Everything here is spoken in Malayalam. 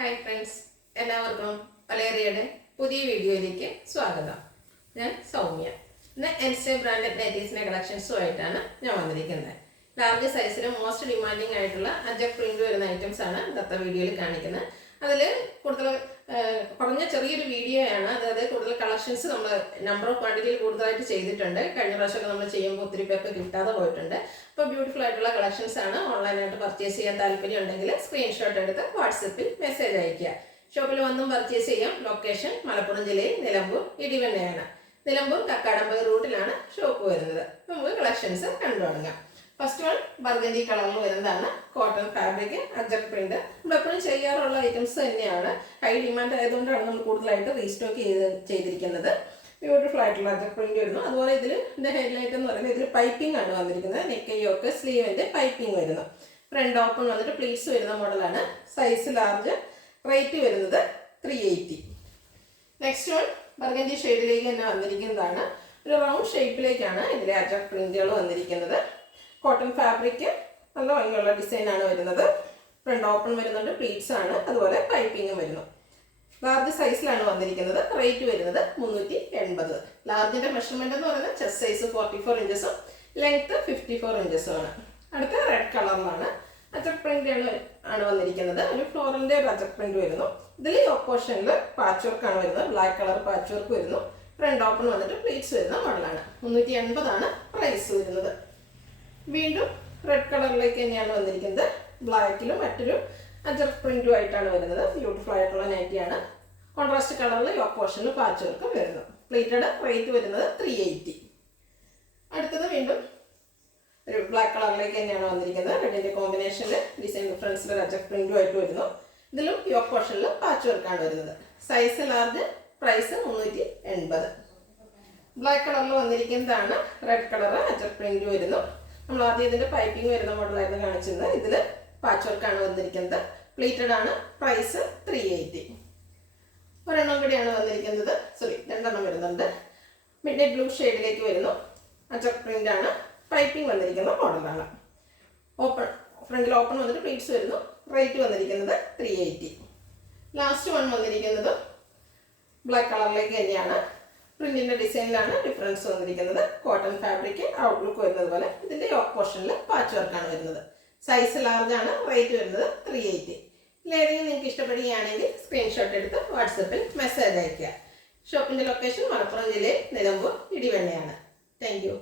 ഹായ് ഫ്രണ്ട്സ്, എല്ലാവർക്കും വലേറിയയുടെ പുതിയ വീഡിയോയിലേക്ക് സ്വാഗതം. ഞാൻ സൗമ്യ. ഇന്ന് എൻസ്റ്റേ ബ്രാൻഡഡ് നൈറ്റീസിൻ്റെ കളക്ഷൻസുമായിട്ടാണ് ഞാൻ വന്നിരിക്കുന്നത്. ലാർജ് സൈസിൽ മോസ്റ്റ് ഡിമാൻഡിങ് ആയിട്ടുള്ള അജക് പ്രിന്റ് വരുന്ന ഐറ്റംസ് ആണ് ഇന്നത്തെ വീഡിയോയിൽ കാണിക്കുന്നത്. അതിൽ കൂടുതൽ കുറഞ്ഞ ചെറിയൊരു വീഡിയോയാണ്. അതായത് കൂടുതൽ കളക്ഷൻസ് നമ്മൾ നമ്പർ ഓഫ് ക്വാണ്ടിറ്റിയിൽ കൂടുതലായിട്ട് ചെയ്തിട്ടുണ്ട്. കഴിഞ്ഞ പ്രാവശ്യമൊക്കെ നമ്മൾ ചെയ്യുമ്പോൾ ഒത്തിരി പേർക്ക് കിട്ടാതെ പോയിട്ടുണ്ട്. അപ്പോൾ ബ്യൂട്ടിഫുൾ ആയിട്ടുള്ള കളക്ഷൻസ് ആണ്. ഓൺലൈനായിട്ട് പർച്ചേസ് ചെയ്യാൻ താല്പര്യം ഉണ്ടെങ്കിൽ സ്ക്രീൻഷോട്ട് എടുത്ത് വാട്സപ്പിൽ മെസ്സേജ് അയയ്ക്കുക. ഷോപ്പിൽ വന്നും പർച്ചേസ് ചെയ്യാം. ലൊക്കേഷൻ മലപ്പുറം ജില്ലയിൽ നിലമ്പൂർ ഇടിവണ്ണയാണ്. നിലമ്പൂർ കക്കാടമ്പതി റൂട്ടിലാണ് ഷോപ്പ് വരുന്നത്. നമുക്ക് കളക്ഷൻസ് കണ്ടു തുടങ്ങാം. ഫസ്റ്റ് വൺ ബർഗൻഡി കളറിൽ വരുന്നതാണ്. Cotton fabric അജക് print. നമ്മളെപ്പോഴും ചെയ്യാറുള്ള ഐറ്റംസ് തന്നെയാണ്. ഹൈ ഡിമാൻഡ് ആയതുകൊണ്ടാണ് നമ്മൾ കൂടുതലായിട്ട് റീസ്റ്റോക്ക് ചെയ്തിരിക്കുന്നത്. ബ്യൂട്ടിഫുൾ ആയിട്ടുള്ള അജക് പ്രിന്റ് വരുന്നു. അതുപോലെ ഇതിൻ്റെ ഹെഡ്ലൈറ്റ് എന്ന് പറയുന്നത് ഇതിൽ പൈപ്പിംഗ് ആണ് വന്നിരിക്കുന്നത്. നെക്കയൊക്കെ സ്ലീവിൻ്റെ പൈപ്പിംഗ് വരുന്നു. ഫ്രണ്ട് ഓപ്പൺ വന്നിട്ട് പ്ലീറ്റ്സ് വരുന്ന മോഡലാണ്. Size large. റേറ്റ് വരുന്നത് 380. നെക്സ്റ്റ് വൺ ബർഗൻഡി ഷെയ്ഡിലേക്ക് തന്നെ വന്നിരിക്കുന്നതാണ്. ഒരു റൗണ്ട് ഷേപ്പിലേക്കാണ് ഇതിലെ അജക് പ്രിന്റുകൾ വന്നിരിക്കുന്നത്. കോട്ടൺ ഫാബ്രിക് നല്ല ഭംഗിയുള്ള ഡിസൈനാണ് വരുന്നത്. ഫ്രണ്ട് ഓപ്പൺ വരുന്നുണ്ട്, പ്ലീറ്റ്സ് ആണ്, അതുപോലെ പൈപ്പിങ്ങും വരുന്നു. ലാർജ് സൈസിലാണ് വന്നിരിക്കുന്നത്. റേറ്റ് വരുന്നത് 380. ലാർജിൻ്റെ മെഷർമെൻ്റ് എന്ന് പറയുന്നത് ചെസ്റ്റ് സൈസ് 44 ഇഞ്ചസും ലെങ്ത്ത് 54 ഇഞ്ചസും ആണ്. അടുത്ത റെഡ് കളറിലാണ് അജക് പ്രിന്റ് ആണ് വന്നിരിക്കുന്നത്. ഒരു ഫ്ലോറലിൻ്റെ ഒരു അജക് പ്രിന്റ് വരുന്നു. ഇതിൽ ഓപ്പോഷനിൽ പാച്ച് വർക്ക് ആണ് വരുന്നത്. ബ്ലാക്ക് കളർ പാച്ച് വർക്ക് വരുന്നു. ഫ്രണ്ട് ഓപ്പൺ വന്നിട്ട് പ്ലീറ്റ്സ് വരുന്ന മോഡലാണ്. 380 പ്രൈസ് വരുന്നത്. വീണ്ടും റെഡ് കളറിലേക്ക് തന്നെയാണ് വന്നിരിക്കുന്നത്. ബ്ലാക്കിലും മറ്റൊരു അജക് പ്രിന്റും ആയിട്ടാണ് വരുന്നത്. ബ്യൂട്ടിഫുൾ ആയിട്ടുള്ള നൈറ്റിയാണ്. കോൺട്രാസ്റ്റ് കളറിൽ യോക്ക് പോർഷനിൽ പാച്ച് വർക്ക് വരുന്നു. പ്ലേറ്റഡ്. റേറ്റ് വരുന്നത് 380. അടുത്തത് വീണ്ടും ഒരു ബ്ലാക്ക് കളറിലേക്ക് തന്നെയാണ് വന്നിരിക്കുന്നത്. റെഡിൻ്റെ കോമ്പിനേഷനിൽ ഡിസൈൻ ഡിഫറൻസിൽ അജക് പ്രിന്റും ആയിട്ട് വരുന്നു. ഇതിലും യോക്ക് പോർഷനിൽ പാച്ച് വർക്കാണ് വരുന്നത്. Size large. പ്രൈസ് 380. ബ്ലാക്ക് കളറിൽ വന്നിരിക്കുന്നതാണ്. റെഡ് കളർ അജക് പ്രിന്റ് വരുന്നു. നമ്മൾ ആദ്യം ഇതിൻ്റെ പൈപ്പിംഗ് വരുന്ന മോഡലായിരുന്നു കാണിച്ചിരുന്നത്. ഇതിൽ പാച്ച് വർക്കാണ് വന്നിരിക്കുന്നത്. പ്ലീറ്റഡ് ആണ്. പ്രൈസ് 380. ഒരെണ്ണം കൂടിയാണ് വന്നിരിക്കുന്നത്. രണ്ടെണ്ണം വരുന്നുണ്ട്. മിഡ് നൈറ്റ് ബ്ലൂ ഷെയ്ഡിലേക്ക് വരുന്നു. അജക് പ്രിന്റ് ആണ്. പൈപ്പിംഗ് വന്നിരിക്കുന്ന മോഡലാണ്. ഫ്രണ്ടിൽ ഓപ്പൺ വന്നിട്ട് പ്ലീറ്റ്സ് വരുന്നു. റേറ്റ് വന്നിരിക്കുന്നത് 380. ലാസ്റ്റ് വൺ വന്നിരിക്കുന്നത് ബ്ലാക്ക് കളറിലേക്ക് തന്നെയാണ്. പ്രിന്റിൻ്റെ ഡിസൈനിലാണ് ഡിഫറൻസ് വന്നിരിക്കുന്നത്. കോട്ടൺ ഫാബ്രിക് ഔട്ട്ലുക്ക് വരുന്നത് പോലെ ഇതിൻ്റെ യോക്ക് പോർഷനിൽ പാച്ച് വർക്കാണ് വരുന്നത്. സൈസ് ലാർജ് ആണ്. റേറ്റ് വരുന്നത് 380. ഇതിലേതെങ്കിലും നിങ്ങൾക്ക് ഇഷ്ടപ്പെടുകയാണെങ്കിൽ സ്ക്രീൻഷോട്ട് എടുത്ത് വാട്സപ്പിൽ മെസ്സേജ് അയയ്ക്കുക. ഷോപ്പിൻ്റെ ലൊക്കേഷൻ മലപ്പുറം ജില്ലയിൽ നിലമ്പൂർ ഇടിവണ്ണയാണ്. Thank you.